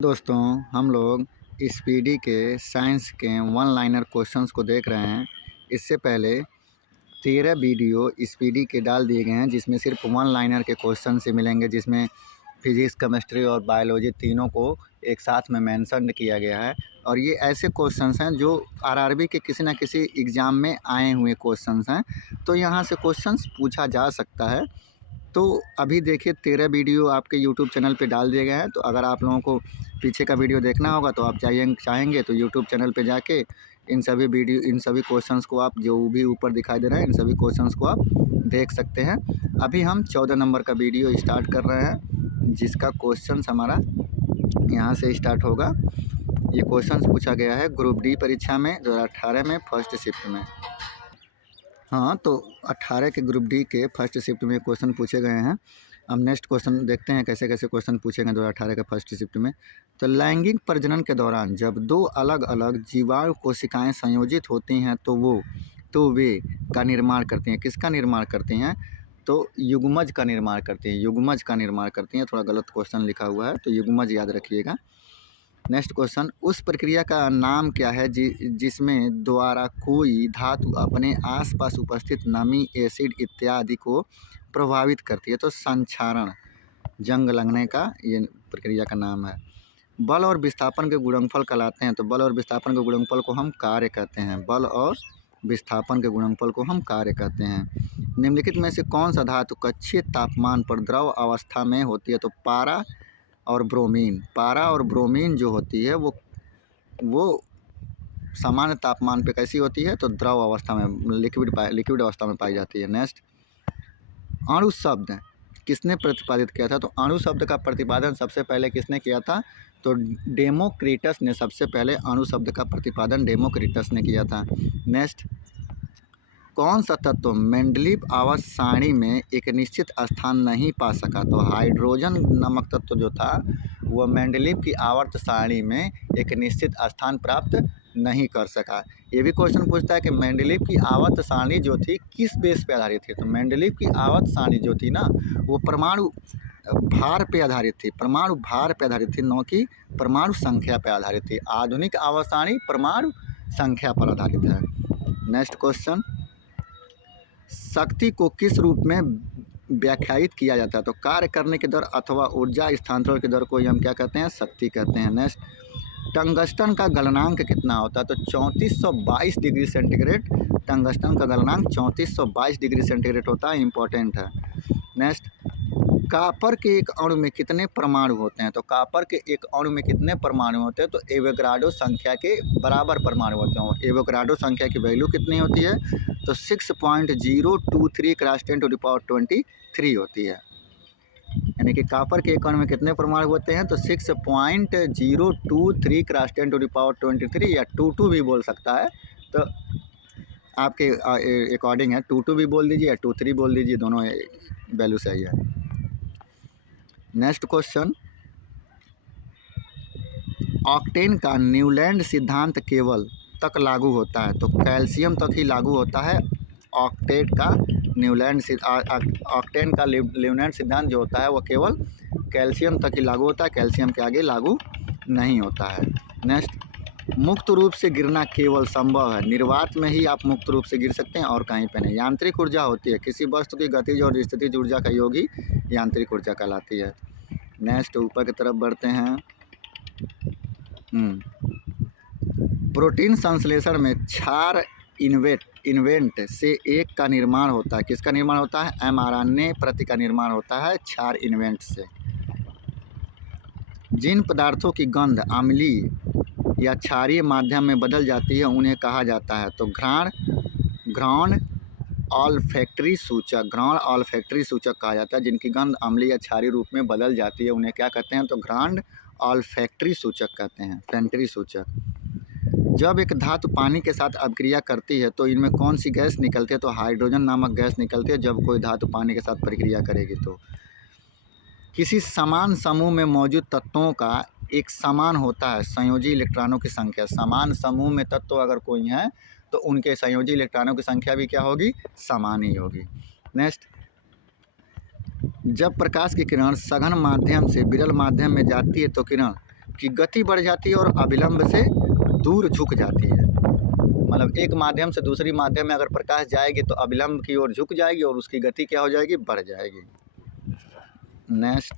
दोस्तों, हम लोग स्पीडी के साइंस के वन लाइनर क्वेश्चंस को देख रहे हैं। इससे पहले 13 वीडियो स्पीडी के डाल दिए गए हैं, जिसमें सिर्फ वन लाइनर के क्वेश्चन से मिलेंगे, जिसमें फिजिक्स, केमिस्ट्री और बायोलॉजी तीनों को एक साथ में मेंशन किया गया है। और ये ऐसे क्वेश्चंस हैं जो आरआरबी के किसी न किसी एग्ज़ाम में आए हुए क्वेश्चंस हैं, तो यहाँ से क्वेश्चंस पूछा जा सकता है। तो अभी देखिए 13 वीडियो आपके यूट्यूब चैनल पे डाल दिए गए हैं। तो अगर आप लोगों को पीछे का वीडियो देखना होगा तो आप चाहेंगे तो यूट्यूब चैनल पे जाके इन सभी क्वेश्चंस को आप जो भी ऊपर दिखाई दे रहा है, इन सभी क्वेश्चंस को आप देख सकते हैं। अभी हम 14 नंबर का वीडियो स्टार्ट कर रहे हैं, जिसका क्वेश्चन हमारा यहाँ से स्टार्ट होगा। ये क्वेश्चन पूछा गया है ग्रुप डी परीक्षा में 2018 में फर्स्ट शिफ्ट में। हाँ, तो 18 के ग्रुप डी के फर्स्ट शिफ्ट में क्वेश्चन पूछे गए हैं। अब नेक्स्ट क्वेश्चन देखते हैं कैसे कैसे क्वेश्चन पूछे गए 2018 के फर्स्ट शिफ्ट में। तो लैंगिक प्रजनन के दौरान जब दो अलग अलग जीवाणु कोशिकाएं संयोजित होती हैं तो वे का निर्माण करती हैं। किसका निर्माण करती हैं? तो युग्मज का निर्माण करती हैं। युग्मज का निर्माण करती हैं। थोड़ा गलत क्वेश्चन लिखा हुआ है, तो युग्मज याद रखिएगा। नेक्स्ट क्वेश्चन, उस प्रक्रिया का नाम क्या है जिसमें द्वारा कोई धातु अपने आसपास उपस्थित नमी, एसिड इत्यादि को प्रभावित करती है? तो संक्षारण, जंग लगने का ये प्रक्रिया का नाम है। बल और विस्थापन के गुणनफल कहलाते हैं। तो बल और विस्थापन के गुणनफल को हम कार्य कहते हैं। बल और विस्थापन के गुणनफल को हम कार्य कहते हैं। निम्नलिखित में से कौन सा धातु कक्षीय तापमान पर द्रव अवस्था में होती है? तो पारा और ब्रोमीन। पारा और ब्रोमीन जो होती है वो सामान्य तापमान पे कैसी होती है? तो द्रव अवस्था में, लिक्विड अवस्था में पाई जाती है। नेक्स्ट, अणु शब्द किसने प्रतिपादित किया था? तो अणु शब्द का प्रतिपादन सबसे पहले किसने किया था? तो डेमोक्रिटस ने सबसे पहले अणु शब्द का प्रतिपादन डेमोक्रिटस ने किया था। नेक्स्ट, कौन सा तत्व मेंडलीव आवर्त सारणी में एक निश्चित स्थान नहीं पा सका? तो हाइड्रोजन नामक तत्व जो था वह मेंडलीव की आवर्त सारणी में एक निश्चित स्थान प्राप्त नहीं कर सका। ये भी क्वेश्चन पूछता है कि मेंडलीव की आवर्त सारणी जो थी किस बेस पे आधारित थी? तो मेंडलीव की आवर्त सारणी जो थी ना, वो परमाणु भार पे आधारित थी। परमाणु भार पे आधारित थी, न कि परमाणु संख्या पे आधारित थी। आधुनिक आवर्त सारणी परमाणु संख्या पर आधारित है। नेक्स्ट क्वेश्चन, शक्ति को किस रूप में व्याख्यायित किया जाता है? तो कार्य करने की दर अथवा ऊर्जा स्थानांतरण की दर को हम क्या कहते हैं? शक्ति कहते हैं। नेक्स्ट, टंगस्टन का गलनांक कितना होता है? तो 3422 डिग्री सेंटीग्रेड। टंगस्टन का गलनांक 3422 डिग्री सेंटीग्रेड होता है। इंपॉर्टेंट है। नेक्स्ट, कापर के एक अणु में कितने परमाणु होते हैं? तो कापर के एक अणु में कितने परमाणु होते हैं? तो एवोगाड्रो संख्या के बराबर परमाणु होते हैं। और एवोगाड्रो संख्या की वैल्यू कितनी होती है? तो 6.023 × 10⁻23 होती है। यानी कि कापर के एक अणु में कितने परमाणु होते हैं? तो 6.023 × 10⁻23 या 22 भी बोल सकता है। तो आपके अकॉर्डिंग है, 22 भी बोल दीजिए या 23 बोल दीजिए, दोनों वैल्यू सही है। नेक्स्ट क्वेश्चन, ऑक्टेन का न्यूलैंड सिद्धांत केवल तक लागू होता है? तो कैल्शियम तक ही लागू होता है। ऑक्टेन का न्यूलैंड सिद्धांत जो होता है वो केवल कैल्शियम तक ही लागू होता है, कैल्शियम के आगे लागू नहीं होता है। नेक्स्ट, मुक्त रूप से गिरना केवल संभव है, निर्वात में ही आप मुक्त रूप से गिर सकते हैं और कहीं पर नहीं। यांत्रिक ऊर्जा होती है, किसी वस्तु की गतिज और स्थितिज ऊर्जा का योग ही यांत्रिक ऊर्जा कहलाती है। नेक्स्ट, ऊपर की तरफ बढ़ते हैं। प्रोटीन संश्लेषण में क्षार इन्वेंट से एक का निर्माण होता है। किसका निर्माण होता है? mRNA प्रति का निर्माण होता है क्षार इन्वेंट से। जिन पदार्थों की गंध अम्लीय या क्षारीय माध्यम में बदल जाती है उन्हें कहा जाता है? तो घ्राण ऑल्फैक्टरी सूचक, घ्राण ऑल्फैक्टरी सूचक कहा जाता है। जिनकी गंध अम्लीय या क्षारीय रूप में बदल जाती है उन्हें क्या कहते हैं? तो घ्राण ऑल्फैक्टरी सूचक कहते हैं, फैक्टरी सूचक। जब एक धातु पानी के साथ अभिक्रिया करती है तो इनमें कौन सी गैस निकलती है? तो हाइड्रोजन नामक गैस निकलती है जब कोई धातु पानी के साथ प्रक्रिया करेगी। तो किसी समान समूह में मौजूद तत्वों का एक समान होता है संयोजी इलेक्ट्रॉनों की संख्या। समान समूह में तत्व अगर कोई है तो उनके संयोजी इलेक्ट्रॉनों की संख्या भी क्या होगी? समान ही होगी। नेक्स्ट, जब प्रकाश की किरण सघन माध्यम से विरल माध्यम में जाती है तो किरण की गति बढ़ जाती है और अविलंब से दूर झुक जाती है। मतलब एक माध्यम से दूसरी माध्यम में अगर प्रकाश जाएगी तो अविलंब की ओर झुक जाएगी और उसकी गति क्या हो जाएगी, बढ़ जाएगी। नेक्स्ट,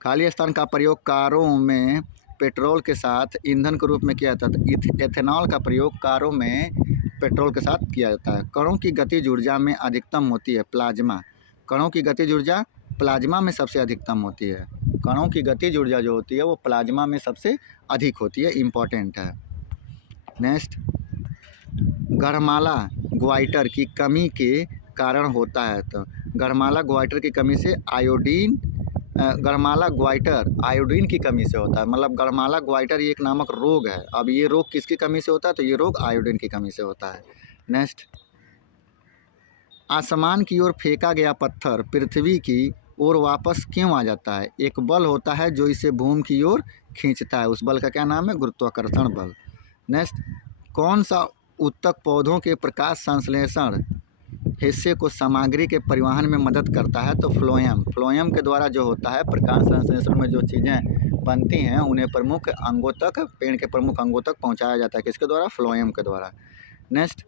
खाली स्थान का प्रयोग कारों में पेट्रोल के साथ ईंधन के रूप में किया जाता है। एथेनॉल का प्रयोग कारों में पेट्रोल के साथ किया जाता है। कणों की गतिज ऊर्जा में अधिकतम होती है प्लाज्मा। कणों की गतिज ऊर्जा प्लाज्मा में सबसे अधिकतम होती है। कणों की गतिज ऊर्जा जो होती है वो प्लाज्मा में सबसे अधिक होती है, इम्पॉर्टेंट है। नेक्स्ट, गढ़माला ग्वाइटर की कमी के कारण होता है। तो गढ़माला ग्वाइटर की कमी से गढ़माला ग्वाइटर आयोडीन की कमी से होता है। मतलब गढ़माला ग्वाइटर ये एक नामक रोग है। अब ये रोग किसकी कमी से होता है, तो ये रोग आयोडीन की कमी से होता है। नेक्स्ट, आसमान की ओर फेंका गया पत्थर पृथ्वी की ओर वापस क्यों आ जाता है? एक बल होता है जो इसे भूमि की ओर खींचता है, उस बल का क्या नाम है? गुरुत्वाकर्षण बल। नेक्स्ट, कौन सा ऊतक पौधों के प्रकाश संश्लेषण हिस्से को सामग्री के परिवहन में मदद करता है? तो फ्लोएम। फ्लोएम के द्वारा जो होता है प्रकाश संश्लेषण में जो चीज़ें बनती हैं उन्हें प्रमुख अंगों तक, पेड़ के प्रमुख अंगों तक पहुंचाया जाता है। किसके द्वारा? फ्लोएम के द्वारा। नेक्स्ट,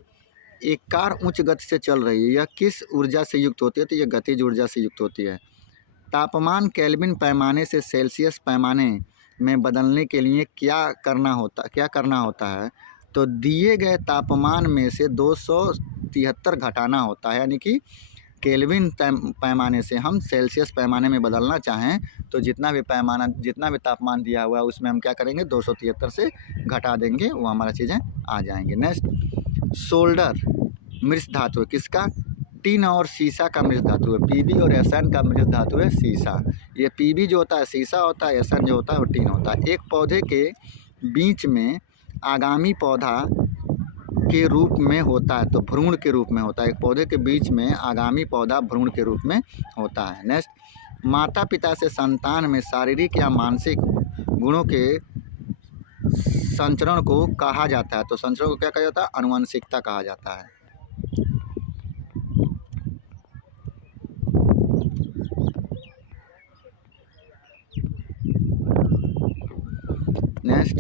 एक कार उच्च गति से चल रही है, यह किस ऊर्जा से युक्त होती है? तो यह गतिज ऊर्जा से युक्त होती है। तापमान केल्विन पैमाने से सेल्सियस पैमाने में बदलने के लिए क्या करना होता है? तो दिए गए तापमान में से 273 घटाना होता है। यानी कि केल्विन पैमाने से हम सेल्सियस पैमाने में बदलना चाहें तो जितना भी तापमान दिया हुआ है उसमें हम क्या करेंगे, 273 से घटा देंगे, वो हमारा चीज़ें आ जाएंगे। नेक्स्ट, सोल्डर मृत धातु है किसका? टिन और सीसा का मृत धातु है। पीबी और एसएन का मृत धातु है सीसा। ये पीबी जो होता है सीसा होता है, एसएन जो होता है वो टिन होता है। एक पौधे के बीच में आगामी पौधा के रूप में होता है, तो भ्रूण के रूप में होता है। एक पौधे के बीच में आगामी पौधा भ्रूण के रूप में होता है। नेक्स्ट, माता पिता से संतान में शारीरिक या मानसिक गुणों के संचरण को कहा जाता है। तो संचरण को क्या कहा जाता है? आनुवंशिकता कहा जाता है। नेक्स्ट,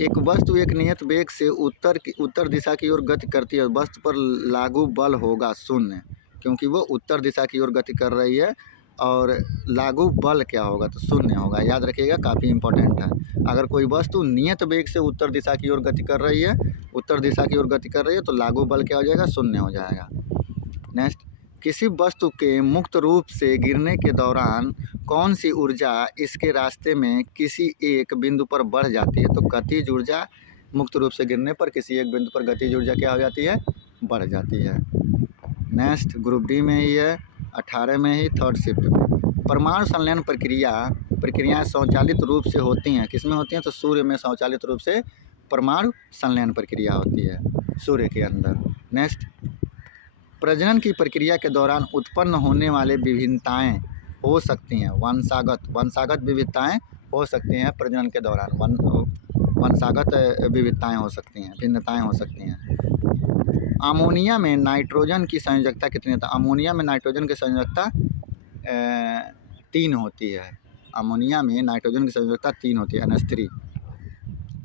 एक वस्तु एक नियत वेग से उत्तर दिशा की ओर गति करती है, वस्तु पर लागू बल होगा शून्य, क्योंकि वो उत्तर दिशा की ओर गति कर रही है। और लागू बल क्या होगा? तो शून्य होगा। याद रखिएगा, काफ़ी इंपॉर्टेंट है। अगर कोई वस्तु नियत वेग से उत्तर दिशा की ओर गति कर रही है तो लागू बल क्या हो जाएगा? शून्य हो जाएगा। नेक्स्ट, किसी वस्तु के मुक्त रूप से गिरने के दौरान कौन सी ऊर्जा इसके रास्ते में किसी एक बिंदु पर बढ़ जाती है? तो गतिज ऊर्जा मुक्त रूप से गिरने पर किसी एक बिंदु पर गतिज ऊर्जा क्या हो जाती है? बढ़ जाती है। नेक्स्ट, ग्रुप डी में ही है, 18 में ही, थर्ड शिफ्ट में। परमाणु संलयन प्रक्रियाएं स्वचालित रूप से होती हैं, किसमें होती हैं? तो सूर्य में स्वचालित रूप से परमाणु संलयन प्रक्रिया होती है, सूर्य के अंदर। नेक्स्ट, प्रजनन की प्रक्रिया के दौरान उत्पन्न होने वाले विभिन्नताएं हो सकती हैं, वंशागत विविधताएं हो सकती हैं। प्रजनन के दौरान वंशागत विविधताएं हो सकती हैं, भिन्नताएं हो सकती हैं। अमोनिया में नाइट्रोजन की संयोजकता कितनी होती है? अमोनिया में नाइट्रोजन की संयोजकता 3 होती है। अमोनिया में नाइट्रोजन की संयोजकता 3 होती है, NH3।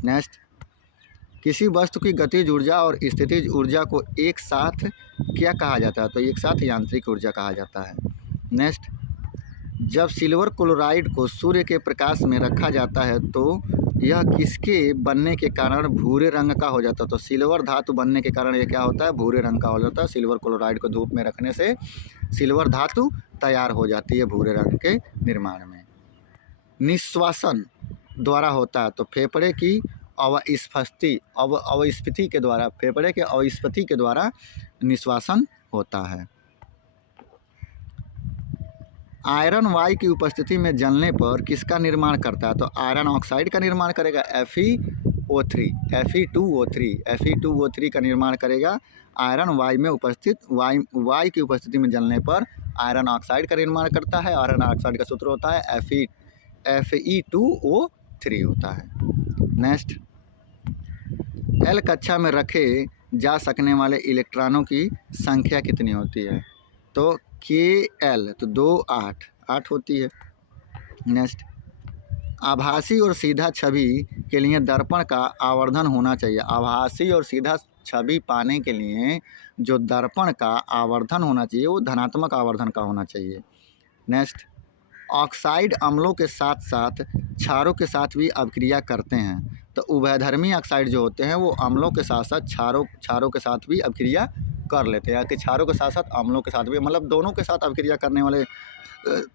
नेक्स्ट, किसी वस्तु की गतिज ऊर्जा और स्थितिज ऊर्जा को एक साथ क्या कहा जाता है? तो एक साथ यांत्रिक ऊर्जा कहा जाता है। नेक्स्ट, जब सिल्वर क्लोराइड को सूर्य के प्रकाश में रखा जाता है तो यह किसके बनने के कारण भूरे रंग का हो जाता है? तो सिल्वर धातु बनने के कारण ये क्या होता है? भूरे रंग का हो जाता है। सिल्वर क्लोराइड को धूप में रखने से सिल्वर धातु तैयार हो जाती है भूरे रंग के निर्माण में। निश्वासन द्वारा होता है, तो फेफड़े की अवस्फीति के द्वारा, फेफड़े के अवस्फीति के द्वारा निश्वासन होता है। आयरन वायु की उपस्थिति में जलने पर किसका निर्माण करता है? तो आयरन ऑक्साइड का निर्माण करेगा, Fe2O3 का निर्माण करेगा। आयरन वायु में उपस्थित वायु की उपस्थिति में जलने पर आयरन ऑक्साइड का निर्माण करता है। आयरन ऑक्साइड का सूत्र होता है Fe2O3 होता है। नेक्स्ट, L कक्षा में रखे जा सकने वाले इलेक्ट्रॉनों की संख्या कितनी होती है? तो KL तो 2 8 होती है। नेक्स्ट, आभासी और सीधा छवि के लिए दर्पण का आवर्धन होना चाहिए। आभासी और सीधा छवि पाने के लिए जो दर्पण का आवर्धन होना चाहिए वो धनात्मक आवर्धन का होना चाहिए। नेक्स्ट, ऑक्साइड अम्लों के साथ साथ क्षारों के साथ भी अभिक्रिया करते हैं। तो उभयधर्मी ऑक्साइड जो होते हैं वो अम्लों के साथ साथ क्षारों के साथ भी अभिक्रिया कर लेते हैं, कि क्षारों के साथ साथ अम्लों के साथ भी, मतलब दोनों के साथ अभिक्रिया करने वाले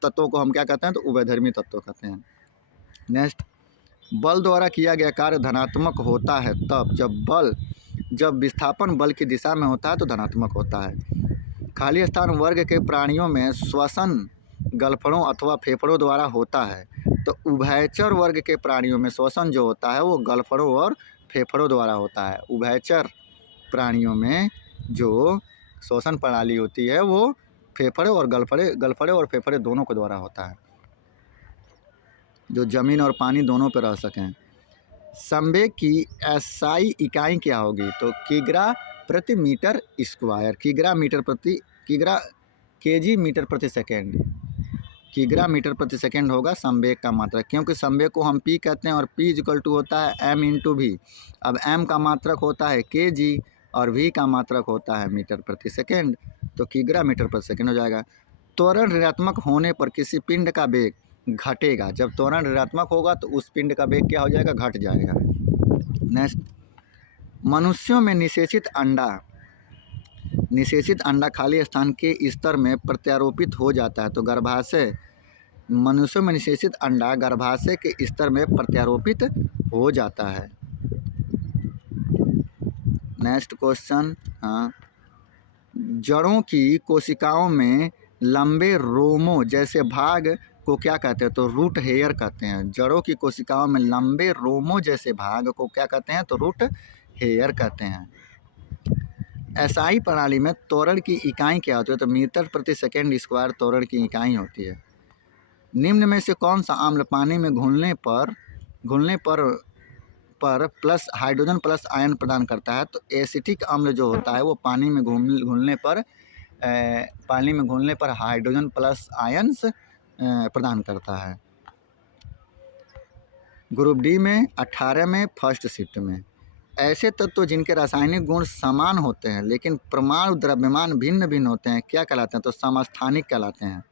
तत्वों को हम क्या कहते हैं, तो उभयधर्मी तत्व कहते हैं। नेक्स्ट, बल द्वारा किया गया कार्य धनात्मक होता है तब जब विस्थापन बल की दिशा में होता है तो धनात्मक होता है। खाली स्थान वर्ग के प्राणियों में श्वसन गलफड़ों अथवा फेफड़ों द्वारा होता है। तो उभयचर वर्ग के प्राणियों में श्वसन जो होता है वो गलफड़ों और फेफड़ों द्वारा होता है। उभयचर प्राणियों में जो श्वसन प्रणाली होती है वो फेफड़े और फेफड़े दोनों के द्वारा होता है, जो जमीन और पानी दोनों पर रह सकें। संवेग की एसआई इकाई क्या होगी, तो किग्रा प्रति मीटर स्क्वायर, केजी मीटर प्रति सेकेंड, किग्रा मीटर प्रति सेकेंड होगा संवेग का मात्रक, क्योंकि संवेग को हम पी कहते हैं और पी इक्वल टू होता है एम इंटू वी। अब एम का मात्रक होता है केजी और वी का मात्रक होता है मीटर प्रति सेकेंड, तो किग्रा मीटर प्रति सेकेंड हो जाएगा। त्वरण ऋणात्मक होने पर किसी पिंड का वेग घटेगा। जब त्वरण ऋणात्मक होगा तो उस पिंड का वेग क्या हो जाएगा, घट जाएगा। नेक्स्ट, मनुष्यों में निषेचित अंडा खाली स्थान के स्तर में प्रत्यारोपित हो जाता है। तो मनुष्यों में निषेचित अंडा गर्भाशय के स्तर में प्रत्यारोपित हो जाता है। नेक्स्ट क्वेश्चन, हाँ, जड़ों की कोशिकाओं में लंबे रोमों जैसे भाग को क्या कहते हैं, तो रूट हेयर कहते हैं। जड़ों की कोशिकाओं में लंबे रोमों जैसे भाग को क्या कहते हैं, तो रूट हेयर कहते हैं। एसआई प्रणाली में त्वरण की इकाई क्या होती है, तो मीटर प्रति सेकेंड स्क्वायर त्वरण की इकाई होती है। निम्न में से कौन सा अम्ल पानी में घुलने पर प्लस हाइड्रोजन प्लस आयन प्रदान करता है, तो एसिटिक अम्ल जो होता है वो पानी में घुलने पर हाइड्रोजन प्लस आयन्स प्रदान करता है। ग्रुप डी में 18 में फर्स्ट शिफ्ट में ऐसे तत्व जिनके रासायनिक गुण समान होते हैं लेकिन परमाणु द्रव्यमान भिन्न भिन्न होते हैं क्या कहलाते हैं, तो समस्थानिक कहलाते हैं।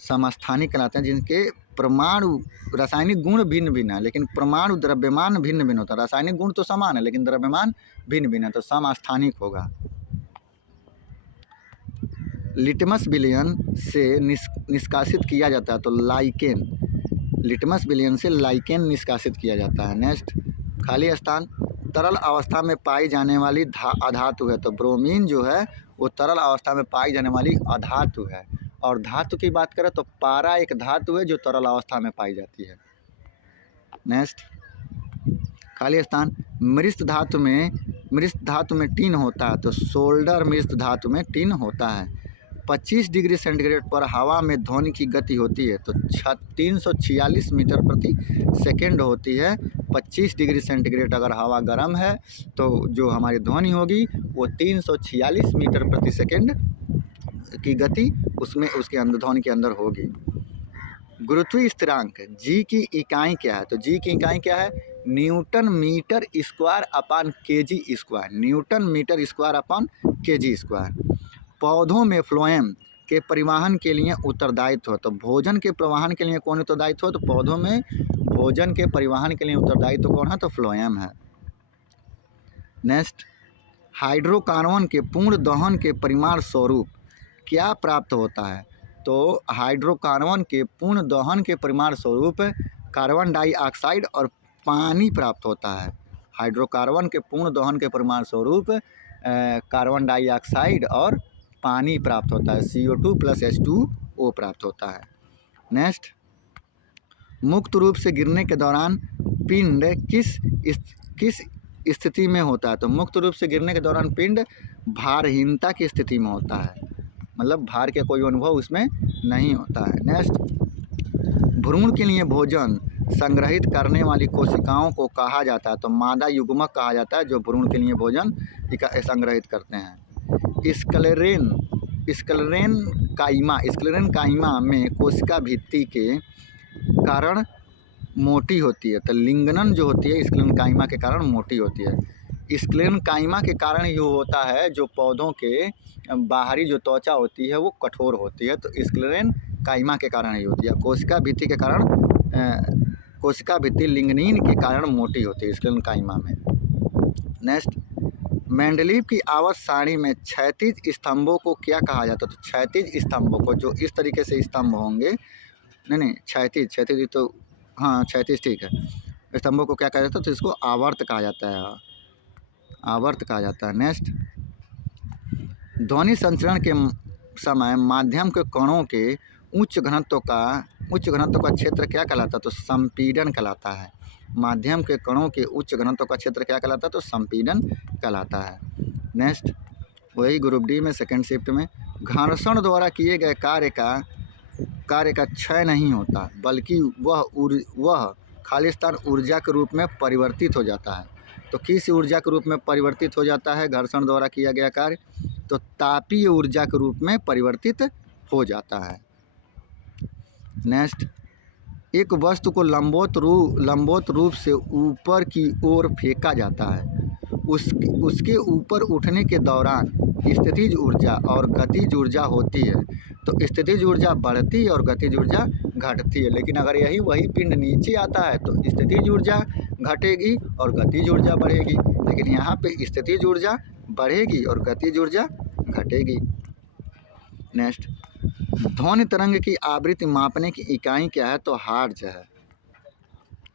समस्थानिक कहलाते हैं जिनके परमाणु रासायनिक गुण भिन्न भिन्न है लेकिन परमाणु द्रव्यमान भिन्न भिन्न होता है। रासायनिक गुण तो समान है लेकिन द्रव्यमान भिन्न भिन्न है, तो समस्थानिक होगा। लिटमस विलयन से निष्कासित किया जाता है, तो लिटमस विलयन से लाइकेन निष्कासित किया जाता है। नेक्स्ट, खाली स्थान तरल अवस्था में पाई जाने वाली अधातु है, तो ब्रोमीन जो है वो तरल अवस्था में पाई जाने वाली अधातु है। और धातु की बात करें तो पारा एक धातु है जो तरल अवस्था में पाई जाती है। नेक्स्ट, खाली स्थान मृत धातु में टिन होता है, तो सोल्डर मृत धातु में टिन होता है। 25 डिग्री सेंटीग्रेड पर हवा में ध्वनि की गति होती है, तो 346 मीटर प्रति सेकेंड होती है। 25 डिग्री सेंटीग्रेड अगर हवा गर्म है तो जो हमारी ध्वनि होगी वो 346 मीटर प्रति सेकेंड की गति उसमें उसके अंदर ध्वनि के अंदर होगी। गुरुत्वीय स्थिरांक जी की इकाई क्या है, तो जी की इकाई क्या है, newton metre square upon kg square, newton metre square upon kg square. पौधों में फ्लोएम के परिवहन के लिए उत्तरदायित्व हो, तो भोजन के परिवहन के लिए कौन उत्तरदायित्व हो, तो पौधों में भोजन के परिवहन के लिए उत्तरदायित्व कौन है, तो फ्लोएम है। नेक्स्ट, हाइड्रोकार्बन के पूर्ण दहन के परिमाण स्वरूप क्या प्राप्त होता है, तो हाइड्रोकार्बन के पूर्ण दहन के परिमाण स्वरूप कार्बन डाइऑक्साइड और पानी प्राप्त होता है। हाइड्रोकार्बन के पूर्ण दहन के परिमाण स्वरूप कार्बन डाइऑक्साइड और पानी प्राप्त होता है, CO2 + H2O प्राप्त होता है। नेक्स्ट, मुक्त रूप से गिरने के दौरान पिंड किस स्थिति में होता है, तो मुक्त रूप से गिरने के दौरान पिंड भारहीनता की स्थिति में होता है, मतलब भार के कोई अनुभव उसमें नहीं होता है। नेक्स्ट, भ्रूण के लिए भोजन संग्रहित करने वाली कोशिकाओं को कहा जाता है, तो मादा युग्मक कहा जाता है जो भ्रूण के लिए भोजन संग्रहित करते हैं। स्क्लेरेन काइमा में कोशिका भित्ति के कारण मोटी होती है। तो लिंगनन जो होती है स्क्लेरेनकाइमा के कारण मोटी होती है। स्क्लेरेनकाइमा के कारण ये होता है जो पौधों के बाहरी जो त्वचा होती है वो कठोर होती है, तो स्क्लेरेनकाइमा के कारण ही होती है। कोशिका भित्ति के कारण कोशिका भित्ति लिग्निन के कारण मोटी होती है स्क्लेरेनकाइमा में। नेक्स्ट, मेंडलीव की आवर्त सारणी में क्षैतिज स्तंभों को क्या कहा जाता है? तो क्षैतिज स्तंभों को, जो इस तरीके से स्तंभ होंगे, नहीं क्षैतिज तो हाँ क्षैतिज ठीक है, स्तंभों को क्या कहा जाता है? तो इसको आवर्त कहा जाता है, आवर्त कहा जाता है। नेक्स्ट, ध्वनि संचरण के समय माध्यम के कणों के उच्च घनत्व का क्षेत्र क्या कहलाता है? तो संपीड़न कहलाता है। माध्यम के कणों के उच्च घनत्व का क्षेत्र क्या कहलाता है? तो संपीड़न कहलाता है। नेक्स्ट, वही ग्रुप डी में सेकेंड शिफ्ट में, घर्षण द्वारा किए गए कार्य का क्षय नहीं होता, बल्कि वह खालिस्तान ऊर्जा के रूप में परिवर्तित हो जाता है। तो किस ऊर्जा के रूप में परिवर्तित हो जाता है घर्षण द्वारा किया गया कार्य? तो तापीय ऊर्जा के रूप में परिवर्तित हो जाता है। नेक्स्ट, एक वस्तु को लंबवत रूप से ऊपर की ओर फेंका जाता है, उसके ऊपर उठने के दौरान स्थितिज ऊर्जा और गतिज ऊर्जा होती है। तो स्थितिज ऊर्जा बढ़ती है और गतिज ऊर्जा घटती है, लेकिन अगर वही पिंड नीचे आता है तो स्थितिज ऊर्जा घटेगी और गतिज ऊर्जा बढ़ेगी, लेकिन यहाँ पे स्थितिज ऊर्जा बढ़ेगी और गतिज ऊर्जा घटेगी। नेक्स्ट, ध्वनि तरंग की आवृत्ति मापने की इकाई क्या है? तो हर्ट्ज है।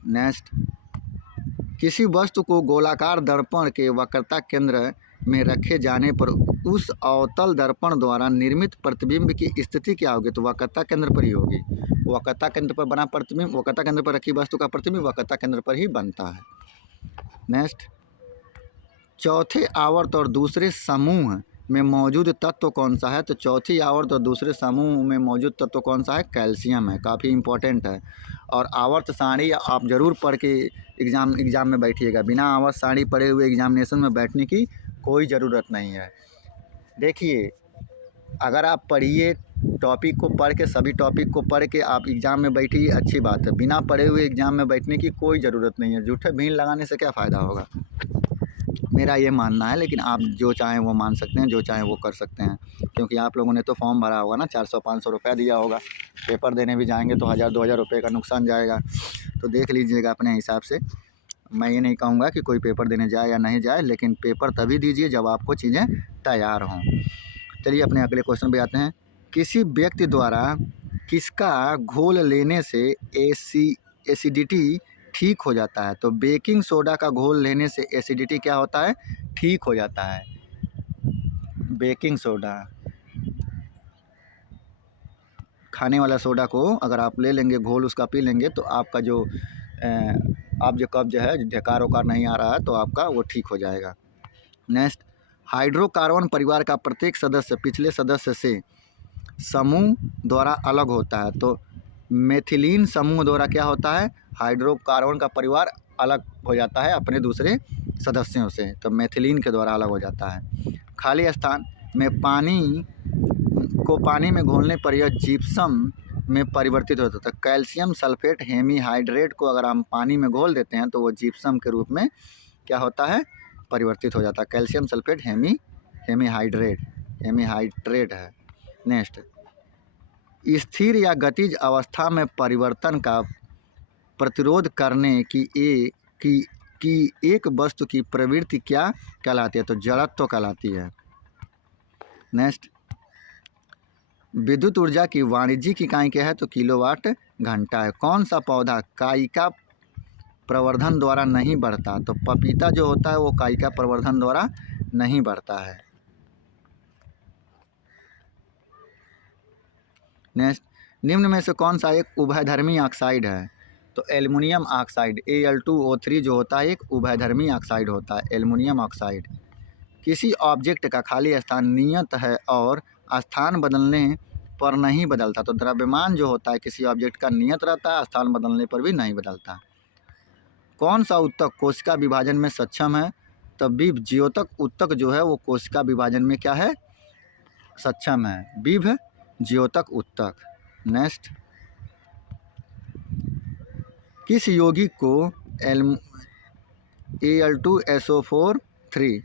नेक्स्ट, किसी वस्तु को गोलाकार दर्पण के वक्रता केंद्र में रखे जाने पर उस अवतल दर्पण द्वारा निर्मित प्रतिबिंब की स्थिति क्या होगी? तो वक्रता केंद्र पर ही होगी। वक्रता केंद्र पर बना प्रतिबिंब, वक्रता केंद्र पर रखी वस्तु का प्रतिबिंब वक्रता केंद्र पर ही बनता है। नेक्स्ट, चौथे आवर्त और दूसरे समूह में मौजूद तत्व कौन सा है? तो चौथी आवर्त और दूसरे समूह में मौजूद तत्व कौन सा है? कैल्शियम है, काफ़ी इंपॉर्टेंट है। और आवर्त सारणी आप ज़रूर पढ़ के एग्ज़ाम में बैठिएगा, बिना आवर्त सारणी पढ़े हुए एग्जामिनेशन में बैठने की कोई ज़रूरत नहीं है। देखिए, अगर आप पढ़िए, टॉपिक को पढ़ के, सभी टॉपिक को पढ़ के आप एग्ज़ाम में बैठिए, अच्छी बात है। बिना पढ़े हुए एग्ज़ाम में बैठने की कोई ज़रूरत नहीं है। झूठे भीड़ लगाने से क्या फ़ायदा होगा, मेरा ये मानना है। लेकिन आप जो चाहें वो मान सकते हैं, जो चाहें वो कर सकते हैं, क्योंकि आप लोगों ने तो फॉर्म भरा होगा ना, 400-500 रुपया दिया होगा। पेपर देने भी जाएंगे तो 1000-2000 रुपये का नुकसान जाएगा। तो देख लीजिएगा अपने हिसाब से। मैं ये नहीं कहूँगा कि कोई पेपर देने जाए या नहीं जाए, लेकिन पेपर तभी दीजिए जब आपको चीज़ें तैयार हों। चलिए अपने अगले क्वेश्चन पे आते हैं। किसी व्यक्ति द्वारा किसका घोल लेने से एसिडिटी ठीक हो जाता है? तो बेकिंग सोडा का घोल लेने से एसिडिटी क्या होता है? ठीक हो जाता है। बेकिंग सोडा, खाने वाला सोडा को अगर आप ले लेंगे, घोल उसका पी लेंगे, तो आपका जो कब्ज है, ढकार वकार नहीं आ रहा है, तो आपका वो ठीक हो जाएगा। नेक्स्ट, हाइड्रोकार्बन परिवार का प्रत्येक सदस्य पिछले सदस्य से समूह द्वारा अलग होता है। तो मेथिलीन समूह द्वारा क्या होता है? हाइड्रोकार्बन का परिवार अलग हो जाता है अपने दूसरे सदस्यों से, तो मेथिलीन के द्वारा अलग हो जाता है। खाली स्थान में पानी में घोलने पर यह जिप्सम में परिवर्तित होता है। तो कैल्शियम सल्फेट हेमीहाइड्रेट को अगर हम पानी में घोल देते हैं तो वो जिप्सम के रूप में क्या होता है? परिवर्तित हो जाता है। कैल्शियम सल्फेट हेमीहाइड्रेट है। नेक्स्ट, स्थिर या गतिज अवस्था में परिवर्तन का प्रतिरोध करने की एक वस्तु की प्रवृत्ति क्या कहलाती है? तो जड़त्व कहलाती है। नेक्स्ट, विद्युत ऊर्जा की वाणिज्यिक इकाई क्या है? तो किलोवाट घंटा है। कौन सा पौधा कायिका प्रवर्धन द्वारा नहीं बढ़ता? तो पपीता जो होता है वो कायिका प्रवर्धन द्वारा नहीं बढ़ता है। नेक्स्ट, निम्न में से कौन सा एक उभयधर्मी ऑक्साइड है? तो एल्युमिनियम ऑक्साइड, Al2O3 जो होता है एक उभयधर्मी ऑक्साइड होता है, एल्युमिनियम ऑक्साइड। किसी ऑब्जेक्ट का खाली स्थान नियत है और स्थान बदलने पर नहीं बदलता। तो द्रव्यमान जो होता है किसी ऑब्जेक्ट का नियत रहता है, स्थान बदलने पर भी नहीं बदलता। कौन सा उत्तक कोशिका विभाजन में सक्षम है? तो विभ ज्योतक उत्तक जो है वो कोशिका विभाजन में क्या है? सक्षम है, विभ ज्योतक उत्तक। नेक्स्ट, किस यौगिक को Al2SO4 3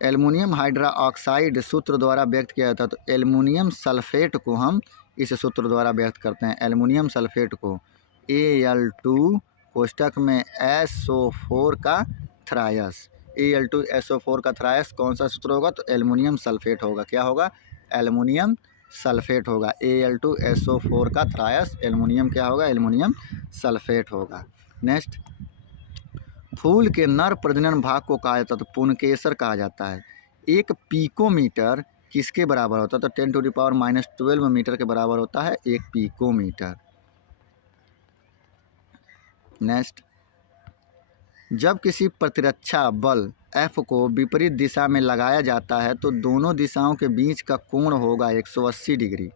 एल्युमिनियम हाइड्रा ऑक्साइड सूत्र द्वारा व्यक्त किया जाता है? तो एल्युमिनियम सल्फेट को हम इस सूत्र द्वारा व्यक्त करते हैं। एल्युमिनियम सल्फेट को Al2 कोष्टक में SO4 का थ्रायस, Al2SO4 का थ्रायस कौन सा सूत्र होगा? तो एल्युमिनियम सल्फेट होगा। क्या होगा? एल्युमिनियम सल्फेट होगा। Al2SO4 का थ्रायस एल्युमिनियम क्या होगा? एल्युमिनियम सल्फेट होगा। नेक्स्ट, फूल के नर प्रजनन भाग को कहा जाता है? तो पुंकेसर कहा जाता है। एक पिकोमीटर किसके बराबर होता है? तो 10⁻⁻12 मीटर के बराबर होता है एक पिकोमीटर। नेक्स्ट, जब किसी प्रतिरक्षा बल F को विपरीत दिशा में लगाया जाता है तो दोनों दिशाओं के बीच का कोण होगा 180 डिग्री।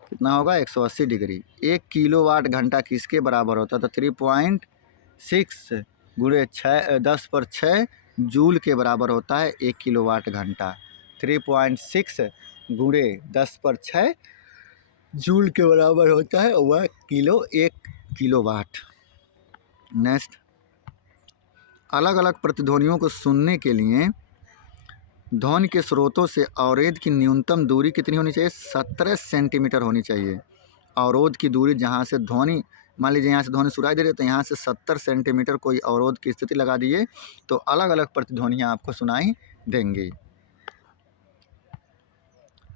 कितना होगा? 180 डिग्री। 1 किलोवाट घंटा किसके बराबर होता है? तो 3.6 गुणे 10⁻6 जूल के बराबर होता है 1 किलोवाट घंटा। 3.6 गुणे 10⁻6 जूल के बराबर होता है वह 1 किलोवाट। नेक्स्ट, अलग अलग प्रतिध्वनियों को सुनने के लिए ध्वनि के स्रोतों से अवरोध की न्यूनतम दूरी कितनी होनी चाहिए? 17 सेंटीमीटर होनी चाहिए। अवरोध की दूरी जहाँ से ध्वनि, मान लीजिए यहाँ से ध्वनि सुनाई दे रही है तो यहाँ से 70 सेंटीमीटर कोई अवरोध की स्थिति लगा दिए तो अलग अलग प्रतिध्वनियाँ आपको सुनाई देंगी।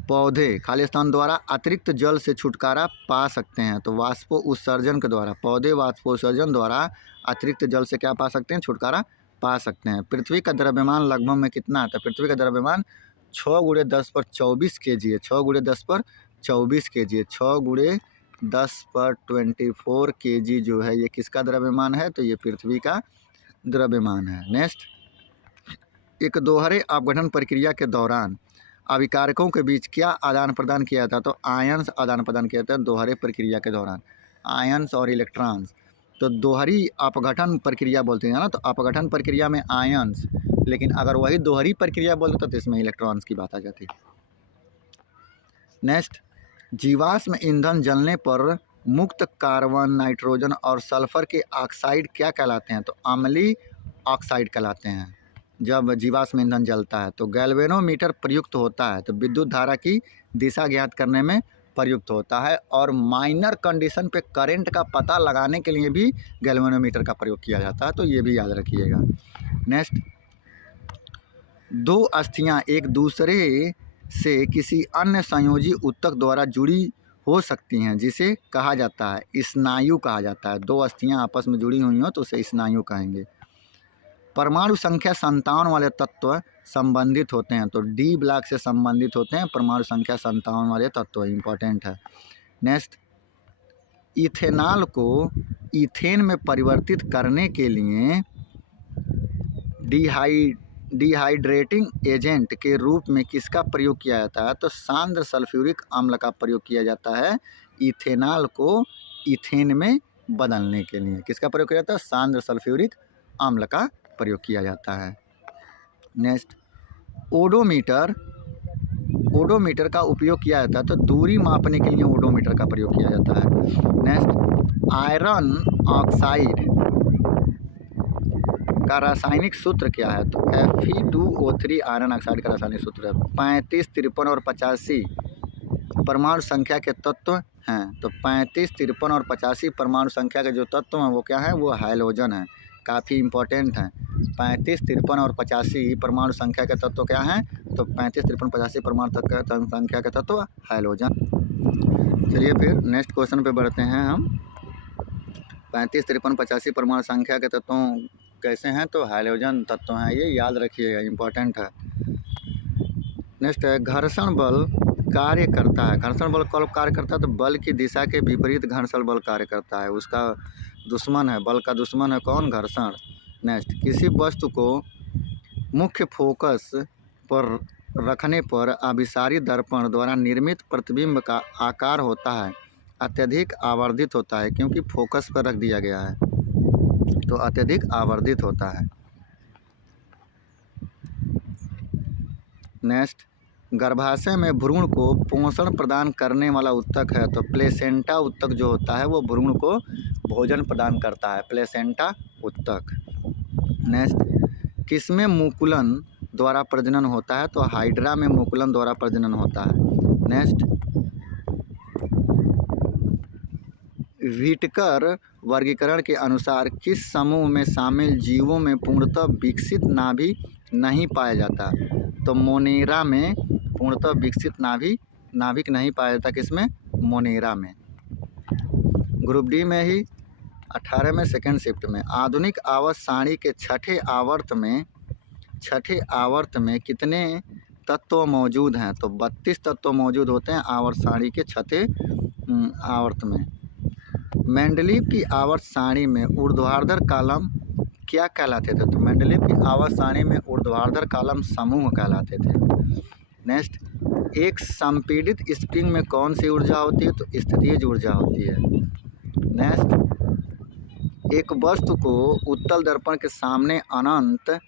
पौधे खाली स्थान द्वारा अतिरिक्त जल से छुटकारा पा सकते हैं? तो वाष्पो उत्सर्जन के द्वारा। पौधे वाष्पोत्सर्जन द्वारा अतिरिक्त जल से क्या पा सकते हैं? छुटकारा पा सकते हैं। पृथ्वी का द्रव्यमान लगभग में कितना आता है? पृथ्वी का द्रव्यमान 6 × 10⁻24 kg है। 6 × 10⁻24 kg है। 6 × 10⁻24 kg जो है ये किसका द्रव्यमान है? तो ये पृथ्वी का द्रव्यमान है। नेक्स्ट, एक दोहरे अपघटन प्रक्रिया के दौरान अभिकारकों के बीच क्या आदान प्रदान किया जाता है? तो आयन्स आदान प्रदान किया जाता है दोहरे प्रक्रिया के दौरान, आयन्स और इलेक्ट्रॉन्स। तो दोहरी अपघटन प्रक्रिया बोलते हैं ना, तो अपघटन प्रक्रिया में आयन्स, लेकिन अगर वही दोहरी प्रक्रिया बोलते तो इसमें इलेक्ट्रॉन्स की बात आ जाती। नेक्स्ट, जीवाश्म ईंधन जलने पर मुक्त कार्बन, नाइट्रोजन और सल्फर के ऑक्साइड क्या कहलाते हैं? तो अम्लीय ऑक्साइड कहलाते हैं। जब जीवाश्म ईंधन जलता है तो गैल्वेनोमीटर प्रयुक्त होता है, तो विद्युत धारा की दिशा ज्ञात करने में प्रयुक्त होता है, और माइनर कंडीशन पे करंट का पता लगाने के लिए भी गैल्वेनोमीटर का प्रयोग किया जाता है, तो ये भी याद रखिएगा। नेक्स्ट, दो अस्थियां एक दूसरे से किसी अन्य संयोजी ऊतक द्वारा जुड़ी हो सकती हैं जिसे कहा जाता है? स्नायु कहा जाता है। दो अस्थियां आपस में जुड़ी हुई हो तो उसे स्नायु कहेंगे। परमाणु संख्या 57 वाले तत्व संबंधित होते हैं, तो डी ब्लॉक से संबंधित होते हैं परमाणु संख्या 57 वाले तत्व, इम्पोर्टेंट है। नेक्स्ट, इथेनॉल को ईथेन में परिवर्तित करने के लिए डिहाइड्रेटिंग एजेंट के रूप में किसका प्रयोग किया जाता है? तो सांद्र सल्फ्यूरिक अम्ल का प्रयोग किया जाता है इथेनॉल को ईथेन में बदलने के लिए। किसका प्रयोग किया जाता है? सांद्र सल्फ्यूरिक अम्ल का प्रयोग किया जाता है। नेक्स्ट, ओडोमीटर का उपयोग किया जाता है, तो दूरी मापने के लिए ओडोमीटर का प्रयोग किया जाता है। नेक्स्ट, आयरन ऑक्साइड का रासायनिक सूत्र क्या है? तो Fe2O3 आयरन ऑक्साइड का रासायनिक सूत्र है। 35, 53 और 85 परमाणु संख्या के तत्व हैं, तो 35, 53 और 85 परमाणु संख्या के जो तत्व हैं वो क्या है? वो हैलोजन है। काफ़ी इम्पोर्टेंट हैं। 35, 53 और 85 परमाणु संख्या के तत्व क्या हैं? तो 35, 53, 85 परमाणु संख्या के तत्व हैलोजन। चलिए फिर नेक्स्ट क्वेश्चन पे बढ़ते हैं हम। 35, 53, 85 परमाणु संख्या के तत्वों कैसे हैं? तो हैलोजन तत्व हैं, ये याद रखिएगा, इम्पोर्टेंट है। नेक्स्ट है, घर्षण बल कार्य करता है। घर्षण बल कब कार्य करता है? तो बल की दिशा के विपरीत घर्षण बल कार्य करता है। उसका दुश्मन है, बल का दुश्मन है कौन? घर्षण। नेक्स्ट, किसी वस्तु को मुख्य फोकस पर रखने पर अभिसारी दर्पण द्वारा निर्मित प्रतिबिंब का आकार होता है अत्यधिक आवर्धित होता है, क्योंकि फोकस पर रख दिया गया है तो अत्यधिक आवर्धित होता है। नेक्स्ट, गर्भाशय में भ्रूण को पोषण प्रदान करने वाला ऊतक है, तो प्लेसेंटा ऊतक जो होता है वो भ्रूण को भोजन प्रदान करता है, प्लेसेंटा ऊतक। नेक्स्ट, किसमें मुकुलन द्वारा प्रजनन होता है, तो हाइड्रा में मुकुलन द्वारा प्रजनन होता है। नेक्स्ट, व्हिटकर वर्गीकरण के अनुसार किस समूह में शामिल जीवों में पूर्णतः विकसित नाभि नहीं पाया जाता, तो मोनेरा में पूर्णतः विकसित नाभिक नहीं पाया जाता, किसमें, मोनेरा में। ग्रुप डी में ही 18 में सेकेंड शिफ्ट में आधुनिक आवर्त सारणी के छठे आवर्त में कितने तत्व मौजूद हैं, तो 32 तत्व मौजूद होते हैं आवर्त सारणी के छठे आवर्त में। मेंडलीव की आवर्त सारणी में ऊर्ध्वाधर कॉलम क्या कहलाते थे, तो मेंडलीव की आवर्त सारणी में ऊर्ध्वाधर कॉलम समूह कहलाते थे। नेक्स्ट, एक संपीड़ित स्प्रिंग में कौन सी ऊर्जा होती है, तो स्थितिज ऊर्जा होती है। नेक्स्ट, एक वस्तु को उत्तल दर्पण के सामने अनंत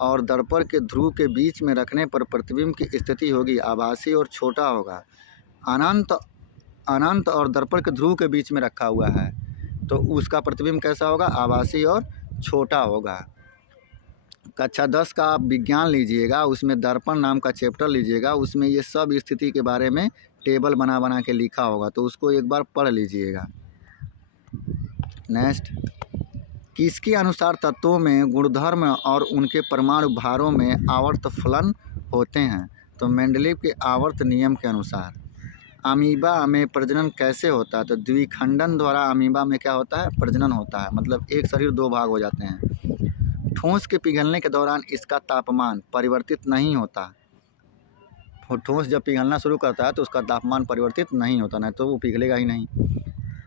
और दर्पण के ध्रुव के बीच में रखने पर प्रतिबिंब की स्थिति होगी आभासी और छोटा होगा। अनंत और दर्पण के ध्रुव के बीच में रखा हुआ है, तो उसका प्रतिबिंब कैसा होगा, आभासी और छोटा होगा। कक्षा 10 का आप विज्ञान लीजिएगा, उसमें दर्पण नाम का चैप्टर लीजिएगा, उसमें ये सब स्थिति के बारे में टेबल बना के लिखा होगा, तो उसको एक बार पढ़ लीजिएगा। नेक्स्ट, किसके अनुसार तत्वों में गुणधर्म और उनके परमाणु भारों में आवर्त फलन होते हैं, तो मेंडलीव के आवर्त नियम के अनुसार। अमीबा में प्रजनन कैसे होता है, तो द्विखंडन द्वारा अमीबा में क्या होता है, प्रजनन होता है, मतलब एक शरीर दो भाग हो जाते हैं। ठोस के पिघलने के दौरान इसका तापमान परिवर्तित नहीं होता। ठोस जब पिघलना शुरू करता है तो उसका तापमान परिवर्तित नहीं होता, नहीं तो वो पिघलेगा ही नहीं।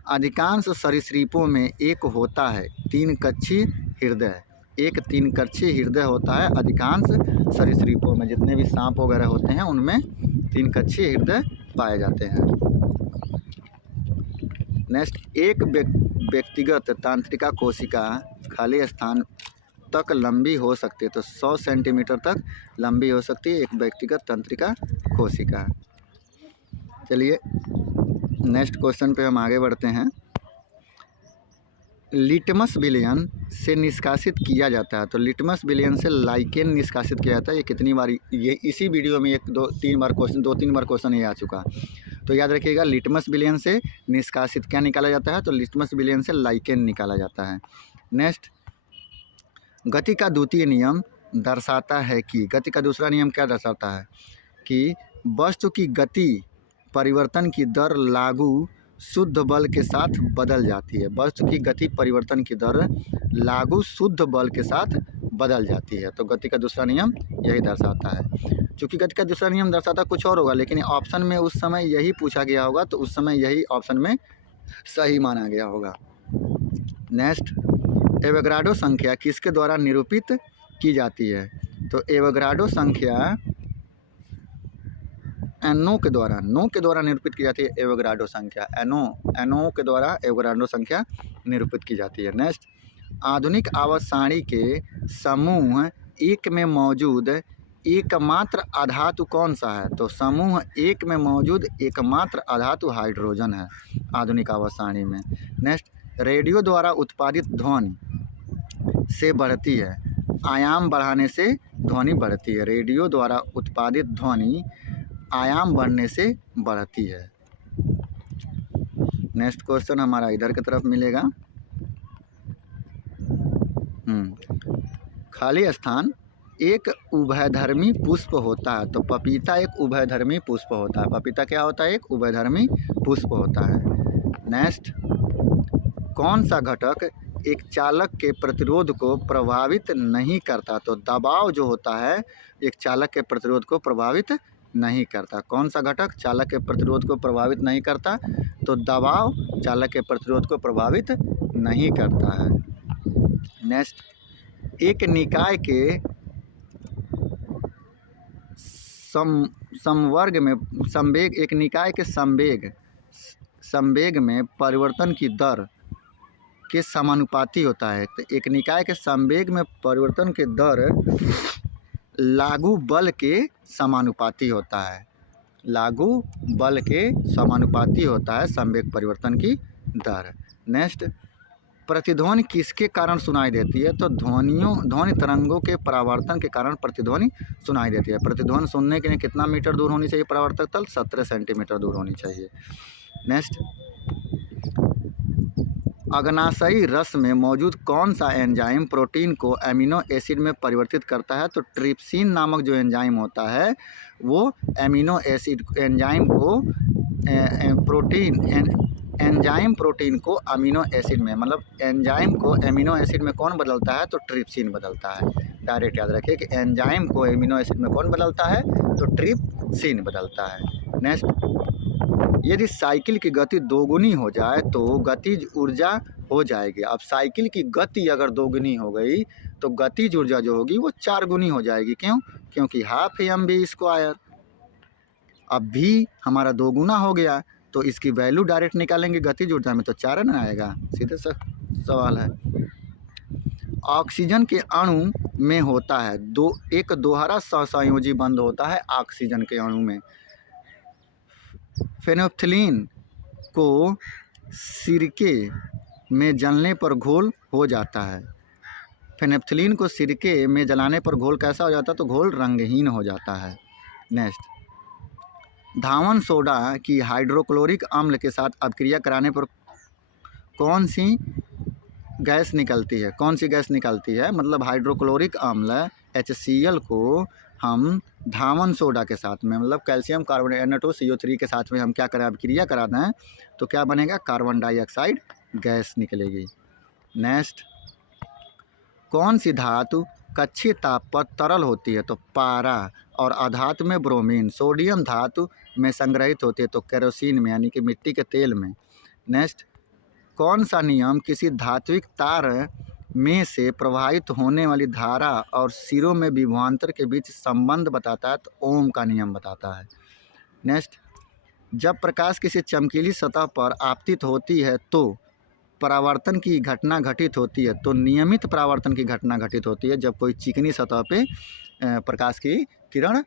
अधिकांश सरीसृपों में एक होता है तीन कक्षीय हृदय, एक तीन कक्षीय हृदय होता है अधिकांश सरीसृपों में, जितने भी सांप वगैरह होते हैं उनमें तीन कक्षीय हृदय पाए जाते हैं। नेक्स्ट, एक व्यक्तिगत तंत्रिका कोशिका खाली स्थान तक लंबी हो सकती है, तो 100 सेंटीमीटर तक लंबी हो सकती है एक व्यक्तिगत तंत्रिका कोशिका। चलिए नेक्स्ट क्वेश्चन पे हम आगे बढ़ते हैं। लिटमस विलयन से निष्कासित किया जाता है, तो लिटमस विलयन से लाइकेन निष्कासित किया जाता है। ये कितनी बार, ये इसी वीडियो में दो तीन बार क्वेश्चन ये आ चुका, तो याद रखिएगा। लिटमस विलयन से निष्कासित क्या निकाला जाता है, तो लिटमस विलयन से लाइकेन निकाला जाता है। नेक्स्ट, गति का द्वितीय नियम दर्शाता है कि, गति का दूसरा नियम क्या दर्शाता है, कि वस्तु की गति परिवर्तन की दर लागू शुद्ध बल के साथ बदल जाती है। वस्तु की गति परिवर्तन की दर लागू शुद्ध बल के साथ बदल जाती है, तो गति का दूसरा नियम यही दर्शाता है। चूँकि गति का दूसरा नियम दर्शाता कुछ और होगा, लेकिन ऑप्शन में उस समय यही पूछा गया होगा, तो उस समय यही ऑप्शन में सही माना गया होगा। नेक्स्ट, एवोगाड्रो संख्या किसके द्वारा निरूपित की जाती है, तो एवोगाड्रो संख्या एनो के द्वारा निरूपित की जाती है। एवोगाड्रो संख्या एनो के द्वारा एवोगाड्रो संख्या निरूपित की जाती है। नेक्स्ट, आधुनिक आवर्त सारणी के समूह एक में मौजूद एकमात्र अधातु कौन सा है, तो समूह एक में मौजूद एकमात्र अधातु हाइड्रोजन है आधुनिक आवर्त सारणी में। नेक्स्ट, रेडियो द्वारा उत्पादित ध्वनि से बढ़ती है, आयाम बढ़ाने से ध्वनि बढ़ती है। रेडियो द्वारा उत्पादित ध्वनि आयाम बढ़ने से बढ़ती है। नेक्स्ट क्वेश्चन हमारा इधर की तरफ मिलेगा। खाली स्थान एक उभयधर्मी पुष्प होता है, तो पपीता एक उभयधर्मी पुष्प होता है। पपीता क्या होता है, एक उभयधर्मी पुष्प होता है। नेक्स्ट, कौन सा घटक एक चालक के प्रतिरोध को प्रभावित नहीं करता, तो दबाव जो होता है एक चालक के प्रतिरोध को प्रभावित नहीं करता। कौन सा घटक चालक के प्रतिरोध को प्रभावित नहीं करता, तो दबाव चालक के प्रतिरोध को प्रभावित नहीं करता है। नेक्स्ट, एक निकाय के संवर्ग में संवेग, एक निकाय के संवेग में परिवर्तन की दर के समानुपाती होता है। तो एक निकाय के संवेग में परिवर्तन की दर लागू बल के समानुपाती होता है। लागू बल के समानुपाती होता है संवेग परिवर्तन की दर। नेक्स्ट, प्रतिध्वनि किसके कारण सुनाई देती है? तो ध्वनि तरंगों के परावर्तन के कारण प्रतिध्वनि सुनाई देती है। प्रतिध्वनि सुनने के लिए कितना मीटर दूर होनी चाहिए परावर्तक तल? 17 सेंटीमीटर दूर होनी चाहिए। नेक्स्ट, अग्नाशयी रस में मौजूद कौन सा एंजाइम प्रोटीन को एमिनो एसिड में परिवर्तित करता है? तो ट्रिप्सिन नामक जो एंजाइम होता है वो एमिनो एसिड एंजाइम को प्रोटीन को अमीनो एसिड में, मतलब एंजाइम को एमिनो एसिड में कौन बदलता है? तो ट्रिप्सिन बदलता है। डायरेक्ट याद रखिए कि एंजाइम को एमिनो एसिड में कौन बदलता है? तो ट्रिप्सिन बदलता है। नेक्स्ट, यदि साइकिल की गति दोगुनी हो जाए तो गतिज ऊर्जा हो जाएगी। अब साइकिल की गति अगर दोगुनी हो गई तो गतिज ऊर्जा जो होगी वो 4 गुनी हो जाएगी। क्यों? क्योंकि हाफ एम बी स्क्वायर। अब भी हमारा दोगुना हो गया तो इसकी वैल्यू डायरेक्ट निकालेंगे गतिज ऊर्जा में तो 4 ना आएगा। सीधे सवाल है। ऑक्सीजन के अणु में होता है एक दोहरा सहसंयोजी बंध होता है ऑक्सीजन के अणु में। फेनोल्फथलीन को सिरके में जलने पर घोल हो जाता है। फेनोल्फथलीन को सिरके में जलाने पर घोल कैसा हो जाता है? तो घोल रंगहीन हो जाता है। नेक्स्ट, धावन सोडा की हाइड्रोक्लोरिक अम्ल के साथ अपक्रिया कराने पर कौन सी गैस निकलती है? कौन सी गैस निकलती है? मतलब हाइड्रोक्लोरिक अम्ल HCl को हम धावन सोडा के साथ में, मतलब कैल्शियम कार्बोनेट NaCO3 के साथ में हम क्या करें? अपक्रिया करा दें तो क्या बनेगा? कार्बन डाइऑक्साइड गैस निकलेगी। नेक्स्ट, कौन सी धातु कक्षीय ताप पर तरल होती है? तो पारा। और अधातु में ब्रोमीन। सोडियम धातु में संग्रहित होती है तो केरोसिन में, यानी कि मिट्टी के तेल में। नेक्स्ट, कौन सा नियम किसी धात्विक तार में से प्रवाहित होने वाली धारा और सिरों में विभवांतर के बीच संबंध बताता है? तो ओम का नियम बताता है। नेक्स्ट, जब प्रकाश किसी चमकीली सतह पर आपतित होती है तो परावर्तन की घटना घटित होती है। तो नियमित परावर्तन की घटना घटित होती है जब कोई चिकनी सतह पे प्रकाश की किरण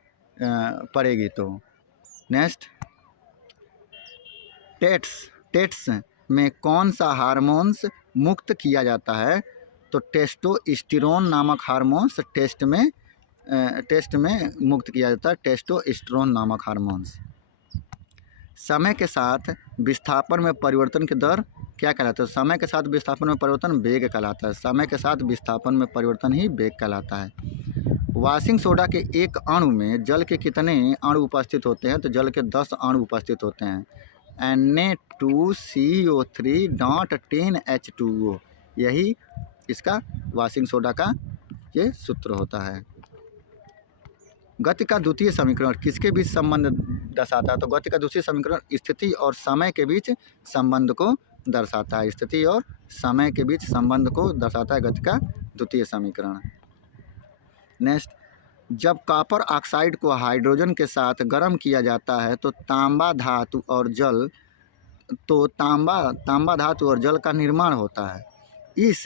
पड़ेगी तो। नेक्स्ट, टेट्स में कौन सा हार्मोन्स मुक्त किया जाता है? तो टेस्टोस्टेरोन नामक हार्मोन्स टेस्ट में मुक्त किया जाता है। टेस्टोस्टेरोन नामक हार्मोन्स। समय के साथ विस्थापन में परिवर्तन की दर क्या कहलाता है? समय के साथ विस्थापन में परिवर्तन वेग कहलाता है। समय के साथ विस्थापन में परिवर्तन ही वेग कहलाता है। वाशिंग सोडा के एक अणु में जल के कितने अणु उपस्थित होते हैं? तो जल के 10 अणु उपस्थित होते हैं। Na2CO3.10H2O, यही इसका वाशिंग सोडा का ये सूत्र होता है। गति का द्वितीय समीकरण किसके बीच संबंध दर्शाता है? तो गति का द्वितीय समीकरण स्थिति और समय के बीच संबंध को दर्शाता है। स्थिति और समय के बीच संबंध को दर्शाता है गति का द्वितीय समीकरण। नेक्स्ट, जब कॉपर ऑक्साइड को हाइड्रोजन के साथ गर्म किया जाता है तो तांबा धातु और जल का निर्माण होता है। इस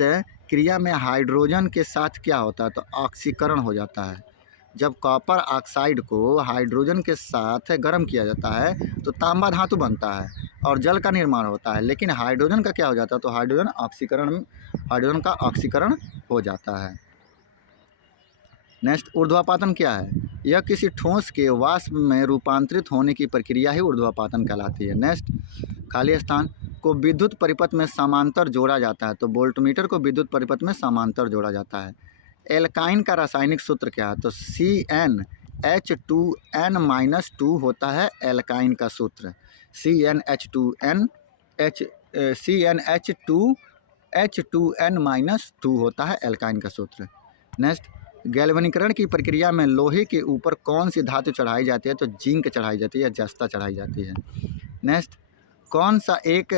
क्रिया में हाइड्रोजन के साथ क्या होता है? तो ऑक्सीकरण हो जाता है। जब कॉपर ऑक्साइड को हाइड्रोजन के साथ गर्म किया जाता है तो तांबा धातु बनता है और जल का निर्माण होता है, लेकिन हाइड्रोजन का क्या हो जाता है? तो हाइड्रोजन का ऑक्सीकरण हो जाता है। नेक्स्ट, ऊर्ध्वापातन क्या है? यह किसी ठोस के वाष्प में रूपांतरित होने की प्रक्रिया ही ऊर्ध्वापातन कहलाती है। नेक्स्ट, खाली स्थान को विद्युत परिपथ में समांतर जोड़ा जाता है। तो वोल्टमीटर को विद्युत परिपथ में समांतर जोड़ा जाता है। एल्काइन का रासायनिक सूत्र क्या है? तो CnH2n-2 होता है एल्काइन का सूत्र। CnH2n-2 होता है एल्काइन का सूत्र। नेक्स्ट, गैल्वेनीकरण की प्रक्रिया में लोहे के ऊपर कौन सी धातु चढ़ाई जाती है? तो जिंक चढ़ाई जाती है, जस्ता चढ़ाई जाती है। नेक्स्ट, कौन सा एक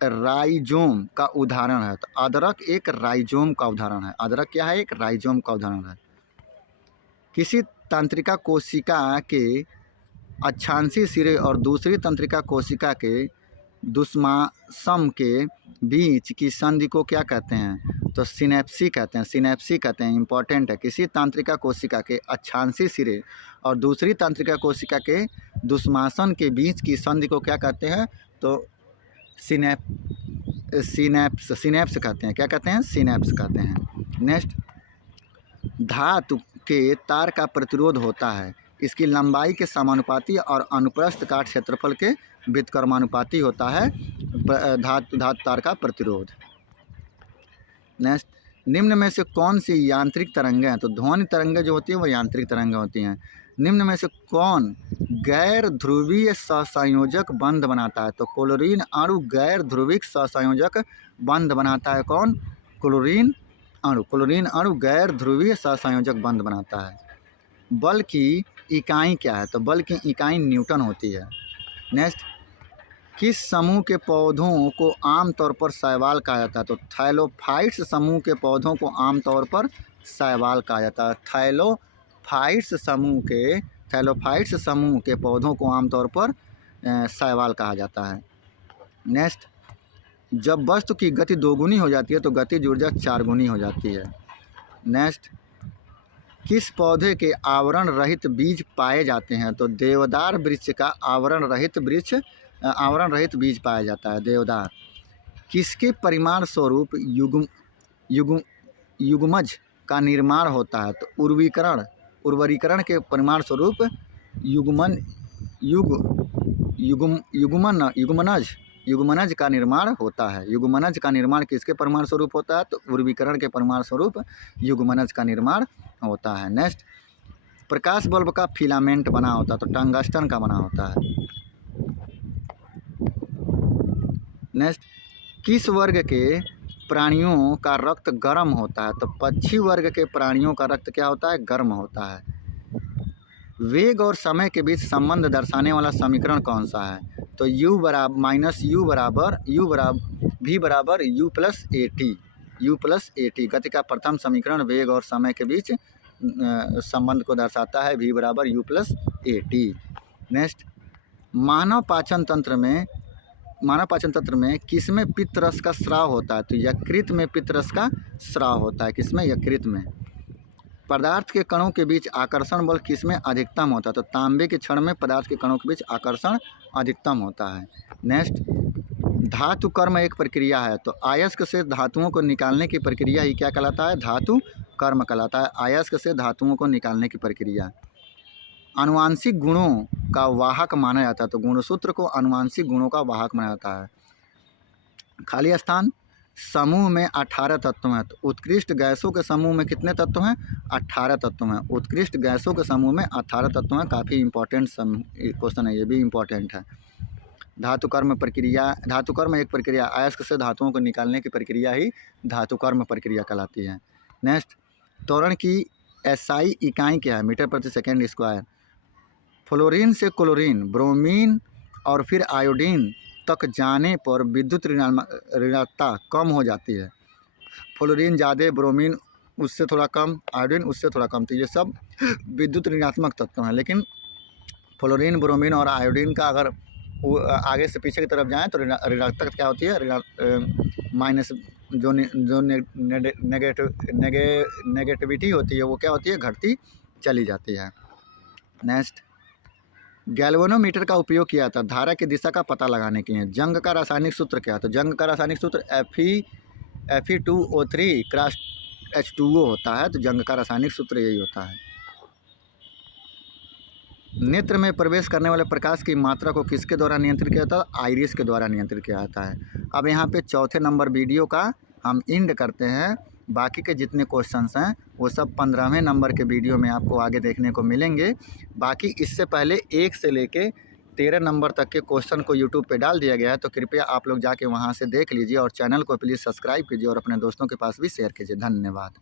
राइजोम का उदाहरण है? तो अदरक एक राइजोम का उदाहरण है। अदरक क्या है? एक राइजोम का उदाहरण है। किसी तंत्रिका कोशिका के अक्षांशीय सिरे और दूसरी तंत्रिका कोशिका के दुश्मन के बीच की संधि को क्या कहते हैं? तो सिनेप्सी कहते हैं। सिनेप्सी कहते हैं, इंपॉर्टेंट है। किसी तंत्रिका कोशिका के अक्षांशीय सिरे और दूसरी तंत्रिका कोशिका के दुश्मन के बीच की संधि को क्या कहते हैं? तो सिनेप्स कहते हैं। क्या कहते हैं? सिनेप्स कहते हैं। नेक्स्ट, धातु के तार का प्रतिरोध होता है, इसकी लंबाई के समानुपाती और अनुप्रस्थ काट क्षेत्रफल के व्युत्क्रमानुपाती होता है धातु तार का प्रतिरोध। नेक्स्ट, निम्न में से कौन सी यांत्रिक तरंगें हैं? तो ध्वनि तरंगें जो होती हैं वो यांत्रिक तरंगें होती हैं। निम्न में से कौन गैर ध्रुवीय सहसंयोजक बंध बनाता है? तो क्लोरीन अणु गैर ध्रुविक सहसंयोजक बंध बनाता है। कौन? क्लोरीन अणु। क्लोरीन अणु गैर ध्रुवीय सहसंयोजक बंध बनाता है। बल की इकाई क्या है? तो बल की इकाई न्यूटन होती है। नेक्स्ट, किस समूह के पौधों को आमतौर पर शैवाल कहा जाता है? तो थैलोफाइट्स समूह के पौधों को आमतौर पर शैवाल कहा जाता है। थैलोफाइट्स समूह के पौधों को आमतौर पर शैवाल कहा जाता है। नेक्स्ट, जब वस्तु की गति दोगुनी हो जाती है तो गतिज ऊर्जा चारगुनी हो जाती है। नेक्स्ट, किस पौधे के आवरण रहित बीज पाए जाते हैं? तो देवदार वृक्ष का आवरण रहित बीज पाया जाता है, देवदार। किसके परिमाण स्वरूप युग्मज का निर्माण होता है? तो उर्वरीकरण के परिमाण स्वरूप युग्मनज का निर्माण होता है। युग्मनज का निर्माण किसके परिमाण स्वरूप होता है? तो उर्वरीकरण के परिमाण स्वरूप युग्मनज का निर्माण होता है। नेक्स्ट, प्रकाश बल्ब का फिलामेंट बना होता है तो टंगस्टन का बना होता है। नेक्स्ट, किस वर्ग के प्राणियों का रक्त गर्म होता है? तो पक्षी वर्ग के प्राणियों का रक्त क्या होता है? गर्म होता है। वेग और समय के बीच संबंध दर्शाने वाला समीकरण कौन सा है? तो v बराबर u प्लस ए टी। गति का प्रथम समीकरण वेग और समय के बीच संबंध को दर्शाता है, v बराबर u plus a t. Next, मानव पाचन तंत्र में किसमें पित्त रस का स्राव होता है? तो यकृत में पित्त रस का स्राव होता है। किसमें? यकृत में। पदार्थ के कणों के बीच आकर्षण बल किसमें अधिकतम होता है? तो तांबे के क्षण में पदार्थ के कणों के बीच आकर्षण अधिकतम होता है। नेक्स्ट, धातु कर्म एक प्रक्रिया है तो अयस्क से धातुओं को निकालने की प्रक्रिया ही क्या कहलाता है? धातु कर्म कहलाता है। अयस्क से धातुओं को निकालने की प्रक्रिया। आनुवांशिक गुणों का वाहक माना जाता है तो गुणसूत्र को आनुवांशिक गुणों का वाहक माना जाता है। खाली स्थान, समूह में 18 तत्व हैं तो उत्कृष्ट गैसों के समूह में कितने तत्व हैं? 18 तत्व हैं। उत्कृष्ट गैसों के समूह में 18 तत्व हैं। काफ़ी इंपॉर्टेंट क्वेश्चन है, ये भी इम्पॉर्टेंट है। धातु कर्म एक प्रक्रिया, अयस्क से धातुओं को निकालने की प्रक्रिया ही धातु कर्म प्रक्रिया कहलाती है। नेक्स्ट, त्वरण की एसआई इकाई क्या है? मीटर प्रति सेकेंड स्क्वायर। फ्लोरीन से क्लोरीन, ब्रोमीन और फिर आयोडीन तक जाने पर विद्युत ऋणात्मकता कम हो जाती है। फ्लोरीन ज़्यादा, ब्रोमीन उससे थोड़ा कम, आयोडीन उससे थोड़ा कम, तो ये सब विद्युत ऋणात्मक तत्व हैं। लेकिन फ्लोरीन, ब्रोमीन और आयोडीन का अगर वो आगे से पीछे की तरफ जाएँ तो ऋणात्मकता क्या होती है? माइनस जो नेगेटिविटी होती है वो क्या होती है? घटती चली जाती है। नेक्स्ट, गैल्वेनोमीटर का उपयोग किया जाता है धारा की दिशा का पता लगाने के लिए। जंग का रासायनिक सूत्र क्या है? तो जंग का रासायनिक सूत्र Fe2O3 क्रॉस H2O होता है। तो जंग का रासायनिक सूत्र यही होता है। नेत्र में प्रवेश करने वाले प्रकाश की मात्रा को किसके द्वारा नियंत्रित किया जाता है? आइरिस के द्वारा नियंत्रित किया जाता है। अब यहाँ पे चौथे नंबर वीडियो का हम एंड करते हैं। बाकी के जितने क्वेश्चंस हैं वो सब 15वें नंबर के वीडियो में आपको आगे देखने को मिलेंगे। बाकी इससे पहले 1 से लेके 13 नंबर तक के क्वेश्चन को यूट्यूब पे डाल दिया गया है, तो कृपया आप लोग जाके वहाँ से देख लीजिए और चैनल को प्लीज़ सब्सक्राइब कीजिए और अपने दोस्तों के पास भी शेयर कीजिए। धन्यवाद।